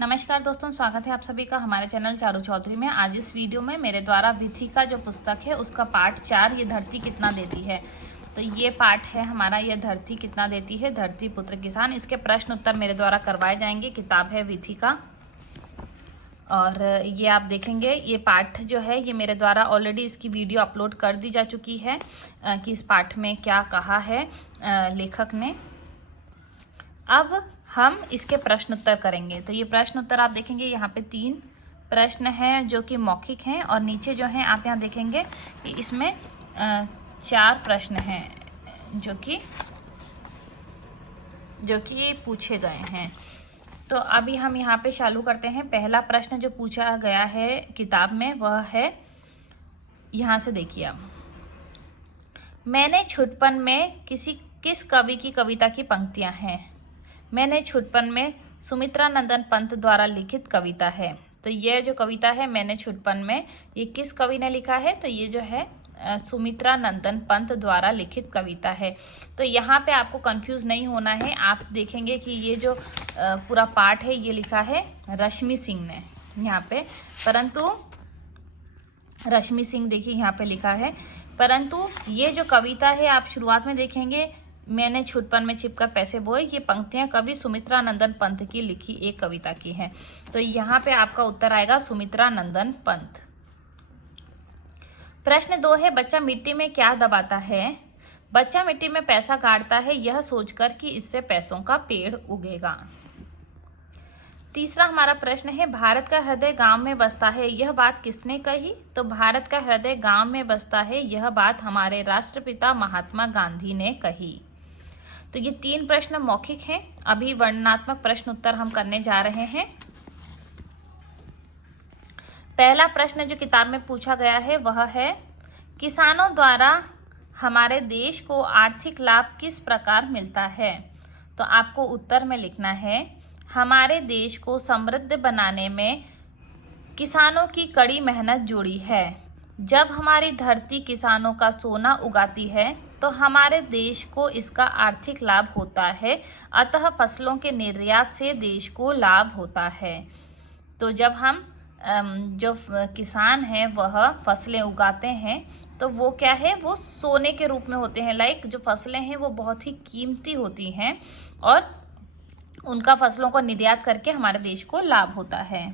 नमस्कार दोस्तों, स्वागत है आप सभी का हमारे चैनल चारू चौधरी में। आज इस वीडियो में मेरे द्वारा विथिका जो पुस्तक है उसका पार्ट 4 ये धरती कितना देती है। तो ये पार्ट है हमारा, ये धरती कितना देती है, धरती पुत्र किसान। इसके प्रश्न उत्तर मेरे द्वारा करवाए जाएंगे। किताब है विथिका और ये आप देखेंगे। ये पाठ जो है ये मेरे द्वारा ऑलरेडी इसकी वीडियो अपलोड कर दी जा चुकी है कि इस पाठ में क्या कहा है लेखक ने। अब हम इसके प्रश्न उत्तर करेंगे। तो ये प्रश्न उत्तर आप देखेंगे, यहाँ पे 3 प्रश्न हैं जो कि मौखिक हैं और नीचे जो हैं आप यहाँ देखेंगे कि इसमें 4 प्रश्न हैं जो कि पूछे गए हैं। तो अभी हम यहाँ पे चालू करते हैं। पहला प्रश्न जो पूछा गया है किताब में वह है, यहाँ से देखिए आप। मैंने छुटपन में किस कवि की कविता की पंक्तियाँ हैं। मैंने छुटपन में सुमित्रा नंदन पंत द्वारा लिखित कविता है। तो ये जो कविता है मैंने छुटपन में, ये किस कवि ने लिखा है? तो ये जो है सुमित्रा नंदन पंत द्वारा लिखित कविता है। तो यहाँ पे आपको कंफ्यूज नहीं होना है। आप देखेंगे कि ये जो पूरा पाठ है ये लिखा है रश्मि सिंह ने यहाँ पे, परंतु रश्मि सिंह देखिए यहाँ पे लिखा है, परंतु ये जो कविता है आप शुरुआत में देखेंगे, मैंने छुटपन में छिपकर पैसे बोए, ये पंक्तियां कवि सुमित्रा नंदन पंत की लिखी एक कविता की हैं। तो यहाँ पे आपका उत्तर आएगा सुमित्रा नंदन पंत। प्रश्न 2 है, बच्चा मिट्टी में क्या दबाता है? बच्चा मिट्टी में पैसा गाड़ता है यह सोचकर कि इससे पैसों का पेड़ उगेगा। तीसरा हमारा प्रश्न है, भारत का हृदय गांव में बसता है यह बात किसने कही? तो भारत का हृदय गांव में बसता है यह बात हमारे राष्ट्रपिता महात्मा गांधी ने कही। तो ये 3 प्रश्न मौखिक हैं। अभी वर्णनात्मक प्रश्न उत्तर हम करने जा रहे हैं। पहला प्रश्न जो किताब में पूछा गया है वह है, किसानों द्वारा हमारे देश को आर्थिक लाभ किस प्रकार मिलता है? तो आपको उत्तर में लिखना है, हमारे देश को समृद्ध बनाने में किसानों की कड़ी मेहनत जुड़ी है। जब हमारी धरती किसानों का सोना उगाती है तो हमारे देश को इसका आर्थिक लाभ होता है, अतः फसलों के निर्यात से देश को लाभ होता है। तो जब हम जो किसान हैं वह फसलें उगाते हैं तो वो क्या है, वो सोने के रूप में होते हैं। लाइक जो फसलें हैं वो बहुत ही कीमती होती हैं और उनका फसलों को निर्यात करके हमारे देश को लाभ होता है।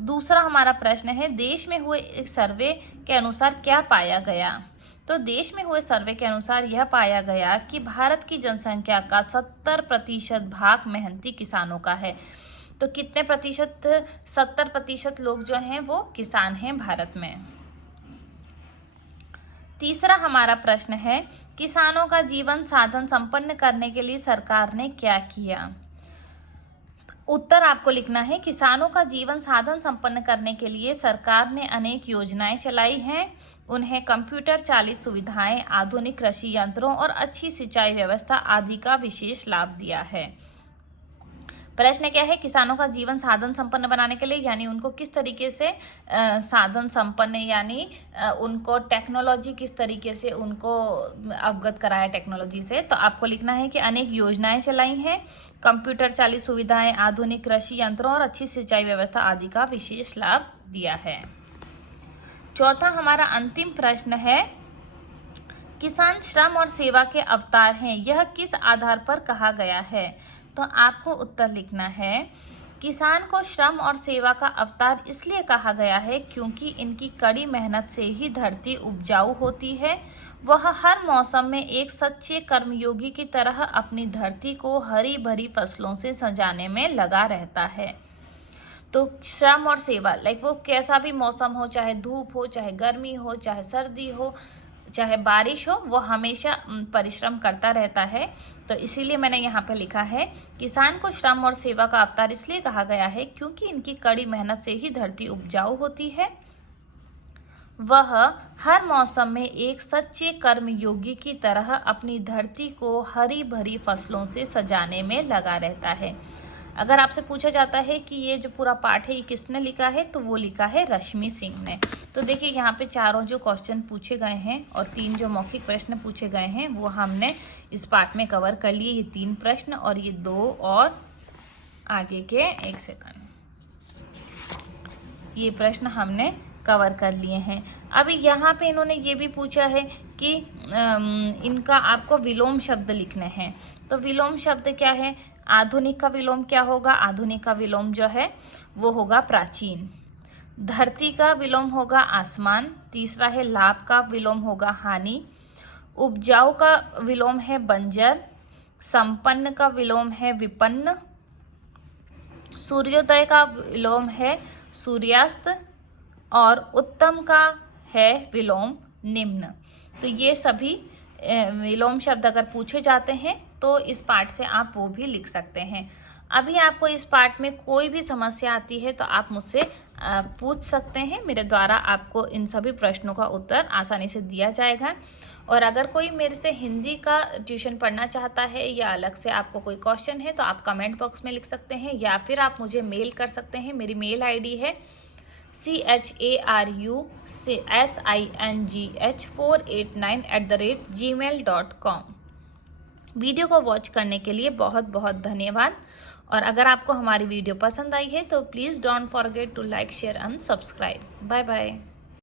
दूसरा हमारा प्रश्न है, देश में हुए एक सर्वे के अनुसार क्या पाया गया? तो देश में हुए सर्वे के अनुसार यह पाया गया कि भारत की जनसंख्या का 70% भाग मेहनती किसानों का है। तो कितने प्रतिशत? 70% लोग जो हैं वो किसान हैं भारत में। तीसरा हमारा प्रश्न है, किसानों का जीवन साधन संपन्न करने के लिए सरकार ने क्या किया? उत्तर आपको लिखना है, किसानों का जीवन साधन संपन्न करने के लिए सरकार ने अनेक योजनाएं चलाई हैं। उन्हें कंप्यूटर चालित सुविधाएं, आधुनिक कृषि यंत्रों और अच्छी सिंचाई व्यवस्था आदि का विशेष लाभ दिया है। प्रश्न क्या है, किसानों का जीवन साधन संपन्न बनाने के लिए यानी उनको किस तरीके से साधन संपन्न, यानी उनको टेक्नोलॉजी किस तरीके से उनको अवगत कराया टेक्नोलॉजी से। तो आपको लिखना है कि अनेक योजनाएं चलाई हैं, कंप्यूटर चालित सुविधाएं, आधुनिक कृषि यंत्रों और अच्छी सिंचाई व्यवस्था आदि का विशेष लाभ दिया है। चौथा हमारा अंतिम प्रश्न है, किसान श्रम और सेवा के अवतार हैं यह किस आधार पर कहा गया है? तो आपको उत्तर लिखना है, किसान को श्रम और सेवा का अवतार इसलिए कहा गया है क्योंकि इनकी कड़ी मेहनत से ही धरती उपजाऊ होती है। वह हर मौसम में एक सच्चे कर्मयोगी की तरह अपनी धरती को हरी भरी फसलों से सजाने में लगा रहता है। तो श्रम और सेवा, लाइक वो कैसा भी मौसम हो, चाहे धूप हो, चाहे गर्मी हो, चाहे सर्दी हो, चाहे बारिश हो, वो हमेशा परिश्रम करता रहता है। तो इसीलिए मैंने यहाँ पे लिखा है, किसान को श्रम और सेवा का अवतार इसलिए कहा गया है क्योंकि इनकी कड़ी मेहनत से ही धरती उपजाऊ होती है। वह हर मौसम में एक सच्चे कर्मयोगी की तरह अपनी धरती को हरी भरी फसलों से सजाने में लगा रहता है। अगर आपसे पूछा जाता है कि ये जो पूरा पाठ है ये किसने लिखा है, तो वो लिखा है रश्मि सिंह ने। तो देखिए यहाँ पे चारों जो क्वेश्चन पूछे गए हैं और 3 जो मौखिक प्रश्न पूछे गए हैं वो हमने इस पाठ में कवर कर लिए। ये 3 प्रश्न और ये 2 और आगे के 1 सेकंड। ये प्रश्न हमने कवर कर लिए हैं। अभी यहाँ पे इन्होंने ये भी पूछा है कि इनका आपको विलोम शब्द लिखने हैं। तो विलोम शब्द क्या है? आधुनिक का विलोम क्या होगा? आधुनिक का विलोम जो है वो होगा प्राचीन। धरती का विलोम होगा आसमान। तीसरा है लाभ का विलोम होगा हानि। उपजाऊ का विलोम है बंजर। संपन्न का विलोम है विपन्न। सूर्योदय का विलोम है सूर्यास्त। और उत्तम का है विलोम निम्न। तो ये सभी विलोम शब्द अगर पूछे जाते हैं तो इस पाठ से आप वो भी लिख सकते हैं। अभी आपको इस पाठ में कोई भी समस्या आती है तो आप मुझसे पूछ सकते हैं। मेरे द्वारा आपको इन सभी प्रश्नों का उत्तर आसानी से दिया जाएगा। और अगर कोई मेरे से हिंदी का ट्यूशन पढ़ना चाहता है या अलग से आपको कोई क्वेश्चन है तो आप कमेंट बॉक्स में लिख सकते हैं या फिर आप मुझे मेल कर सकते हैं। मेरी मेल आईडी है charusingh489@gmail.com। वीडियो को वॉच करने के लिए बहुत बहुत धन्यवाद। और अगर आपको हमारी वीडियो पसंद आई है तो please don't forget to like, share and subscribe. Bye bye.